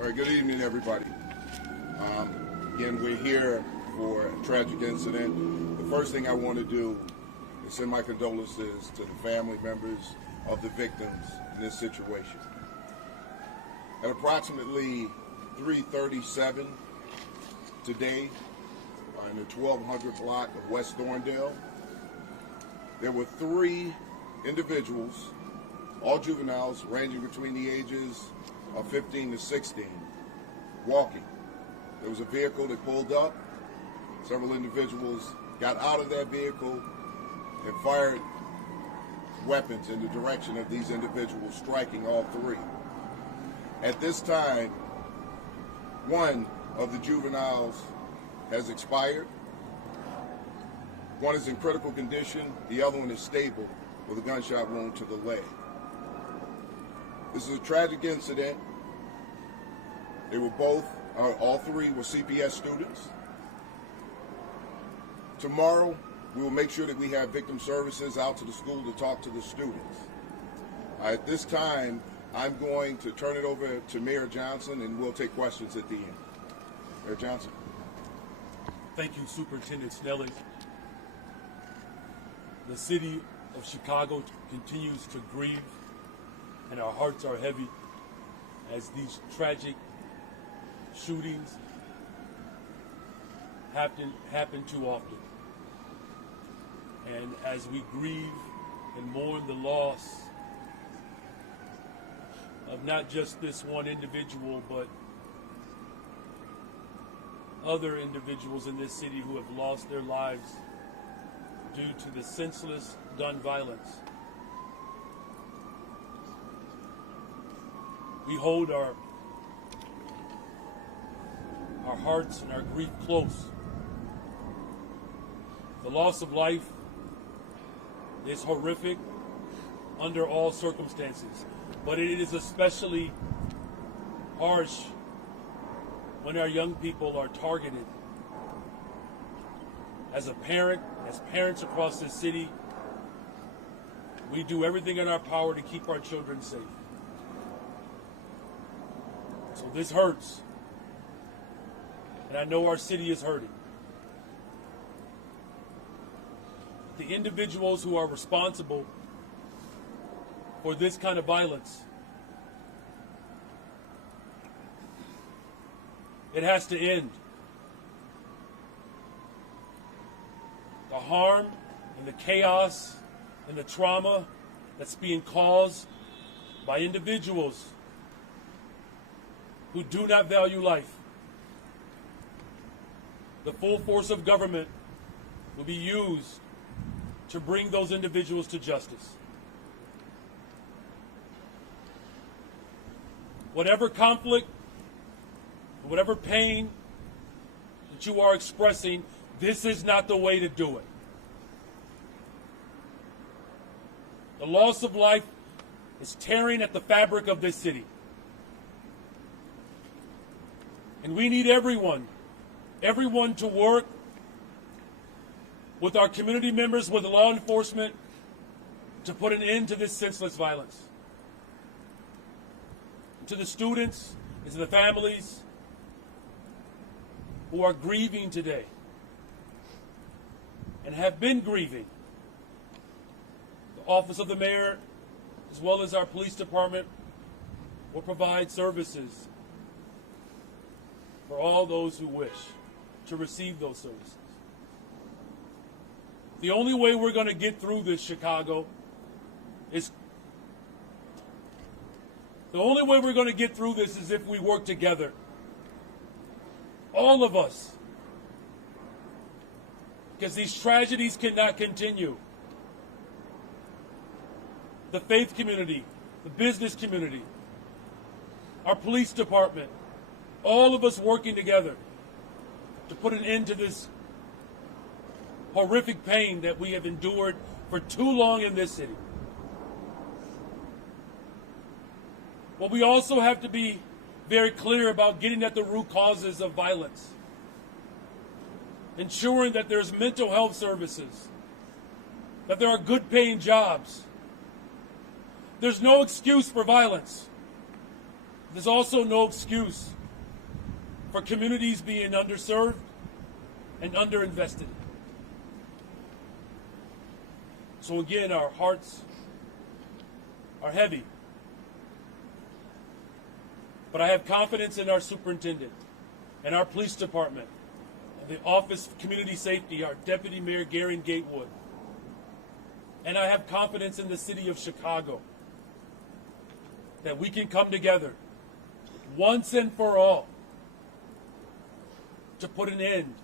All right, good evening, everybody. Again, we're here for a tragic incident. The first thing I want to do is send my condolences to the family members of the victims in this situation. At approximately 3:37 today, in the 1200 block of West Thorndale, there were 3 individuals, all juveniles ranging between the ages of 15 to 16, walking. There was a vehicle that pulled up. Several individuals got out of that vehicle and fired weapons in the direction of these individuals, striking all 3. At this time, one of the juveniles has expired. One is in critical condition. The other one is stable with a gunshot wound to the leg. This is a tragic incident. They were all 3 were CPS students. Tomorrow, we will make sure that we have victim services out to the school to talk to the students. At this time, I'm going to turn it over to Mayor Johnson, and we'll take questions at the end. Mayor Johnson. Thank you, Superintendent Snelling. The city of Chicago continues to grieve, and our hearts are heavy as these tragic shootings happen too often. And as we grieve and mourn the loss of not just this one individual, but other individuals in this city who have lost their lives due to the senseless gun violence, we hold our hearts and our grief close. The loss of life is horrific under all circumstances, but it is especially harsh when our young people are targeted. As a parent, as parents across this city, we do everything in our power to keep our children safe. So this hurts, and I know our city is hurting. The individuals who are responsible for this kind of violence, it has to end. The harm and the chaos and the trauma that's being caused by individuals who do not value life. The full force of government will be used to bring those individuals to justice. Whatever conflict, whatever pain that you are expressing, this is not the way to do it. The loss of life is tearing at the fabric of this city. And we need everyone to work with our community members, with law enforcement, to put an end to this senseless violence. To the students and to the families who are grieving today and have been grieving, the Office of the Mayor, as well as our police department, will provide services for all those who wish to receive those services. The only way we're going to get through this, Chicago, is if we work together. All of us. Because these tragedies cannot continue. The faith community, the business community, our police department, all of us working together to put an end to this horrific pain that we have endured for too long in this city. But we also have to be very clear about getting at the root causes of violence, ensuring that there's mental health services, that there are good paying jobs. There's no excuse for violence. There's also no excuse for communities being underserved and underinvested. So again, our hearts are heavy. But I have confidence in our superintendent and our police department, and the Office of Community Safety, our Deputy Mayor Gary Gatewood. And I have confidence in the city of Chicago that we can come together once and for all to put an end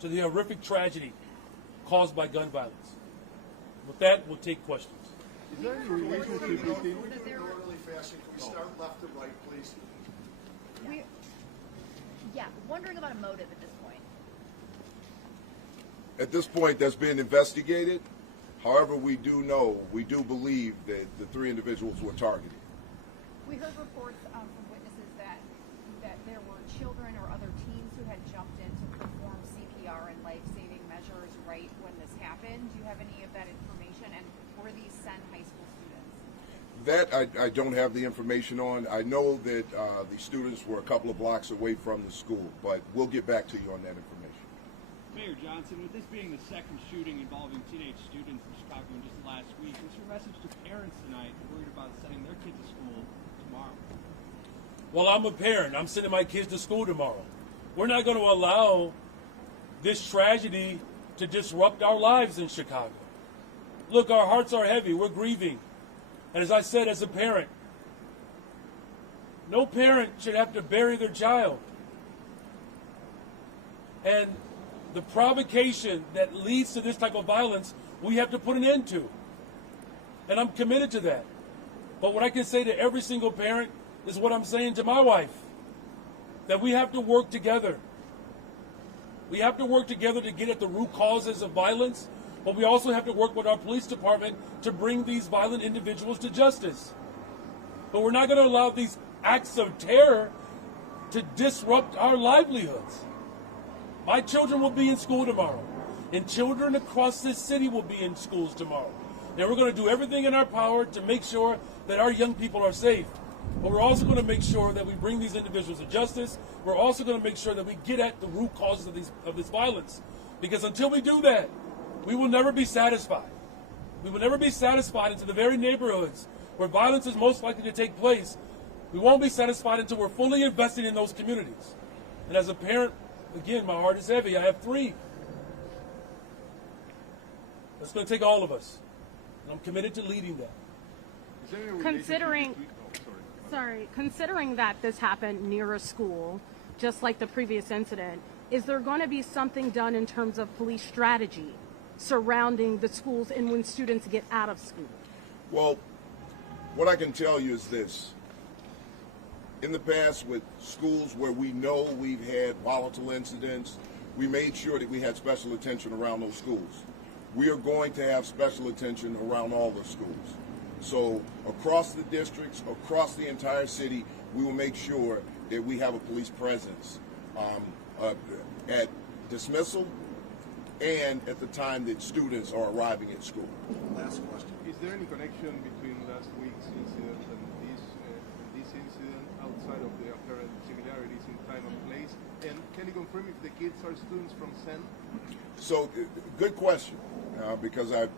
to the horrific tragedy caused by gun violence. With that, we'll take questions. Is there any relationship between... Really fashion. Can we start left to right, please? Wondering about a motive at this point. At this point, that's being investigated. However, we do believe that the three individuals were targeted. We heard reports from witnesses that there were children or other teens who had jumped in to perform CPR and life-saving measures right when this happened. Do you have any of that information? And were these Senn High School students? That I don't have the information on. I know that the students were a couple of blocks away from the school, but we'll get back to you on that information. Mayor Johnson, with this being the second shooting involving teenage students in Chicago in just the last week, what's your message to parents tonight worried about sending their kids to school tomorrow? Well, I'm a parent. I'm sending my kids to school tomorrow. We're not going to allow this tragedy to disrupt our lives in Chicago. Look, our hearts are heavy. We're grieving. And as I said, as a parent, no parent should have to bury their child. And the provocation that leads to this type of violence, we have to put an end to. And I'm committed to that. But what I can say to every single parent is what I'm saying to my wife, that we have to work together. We have to work together to get at the root causes of violence, but we also have to work with our police department to bring these violent individuals to justice. But we're not going to allow these acts of terror to disrupt our livelihoods. My children will be in school tomorrow, and children across this city will be in schools tomorrow. And we're going to do everything in our power to make sure that our young people are safe. But we're also going to make sure that we bring these individuals to justice. We're also going to make sure that we get at the root causes of this violence. Because until we do that, we will never be satisfied. We will never be satisfied into the very neighborhoods where violence is most likely to take place. We won't be satisfied until we're fully invested in those communities. And as a parent, again, my heart is heavy. I have 3. It's going to take all of us. And I'm committed to leading that. Is there any relationship between... Considering that this happened near a school, just like the previous incident, is there going to be something done in terms of police strategy surrounding the schools and when students get out of school? Well, what I can tell you is this. In the past, with schools where we know we've had volatile incidents, we made sure that we had special attention around those schools. We are going to have special attention around all the schools. So across the districts, across the entire city, we will make sure that we have a police presence at dismissal and at the time that students are arriving at school. Last question. Is there any connection between last week's incident and this incident outside of the apparent similarities in time and place? And can you confirm if the kids are students from Senn? So, good question, because I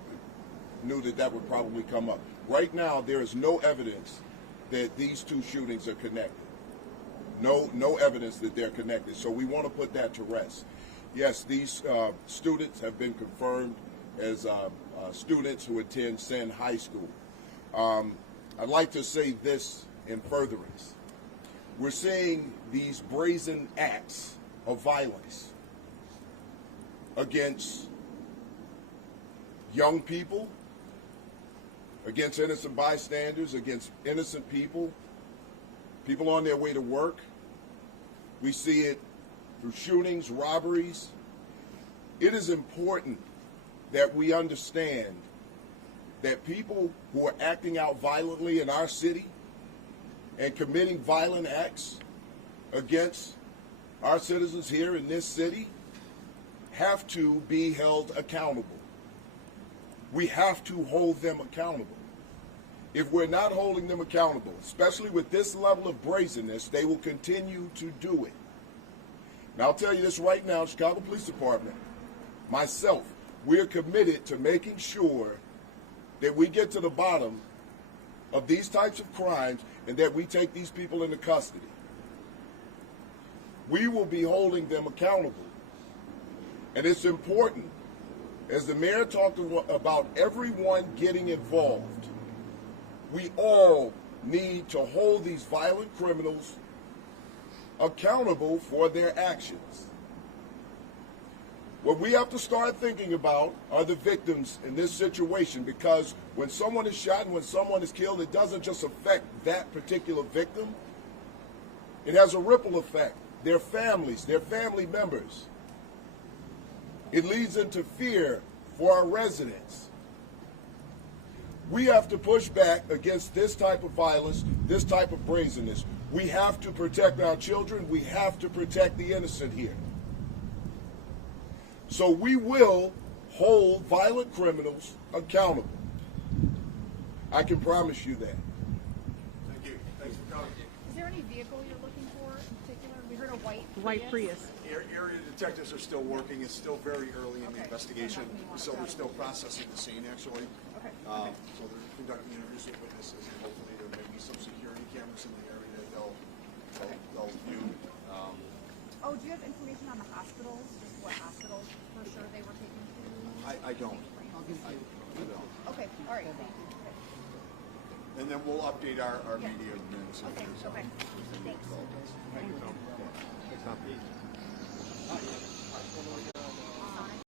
knew that would probably come up. Right now, there is no evidence that these 2 shootings are connected. No evidence that they're connected. So we want to put that to rest. Yes, these students have been confirmed as students who attend Senn High School. I'd like to say this in furtherance. We're seeing these brazen acts of violence against young people, against innocent bystanders, against innocent people, people on their way to work. We see it through shootings, robberies. It is important that we understand that people who are acting out violently in our city and committing violent acts against our citizens here in this city have to be held accountable. We have to hold them accountable. if we're not holding them accountable, especially with this level of brazenness, they will continue to do it. And I'll tell you this right now, Chicago Police Department, myself, we're committed to making sure that we get to the bottom of these types of crimes and that we take these people into custody. We will be holding them accountable. And it's important, as the mayor talked about everyone getting involved, we all need to hold these violent criminals accountable for their actions. What we have to start thinking about are the victims in this situation, because when someone is shot and when someone is killed, it doesn't just affect that particular victim. It has a ripple effect. Their families, their family members. It leads into fear for our residents. We have to push back against this type of violence, this type of brazenness. We have to protect our children. We have to protect the innocent here. So we will hold violent criminals accountable. I can promise you that. Thank you. Thanks for coming. Is there any vehicle you're looking for in particular? We heard a White Prius. Area detectives are still working. It's still very early in the investigation, so they're still processing the scene, actually. Okay. So they're conducting interviews with witnesses, and hopefully there may be some security cameras in the area that they'll view. Oh, do you have information on the hospitals? Just what hospitals for sure they were taken to? I don't. I don't. Okay, all right, thank you. Okay. And then we'll update our media minutes. Okay, okay. Thanks. Thank you, Tom. Thanks, Tom.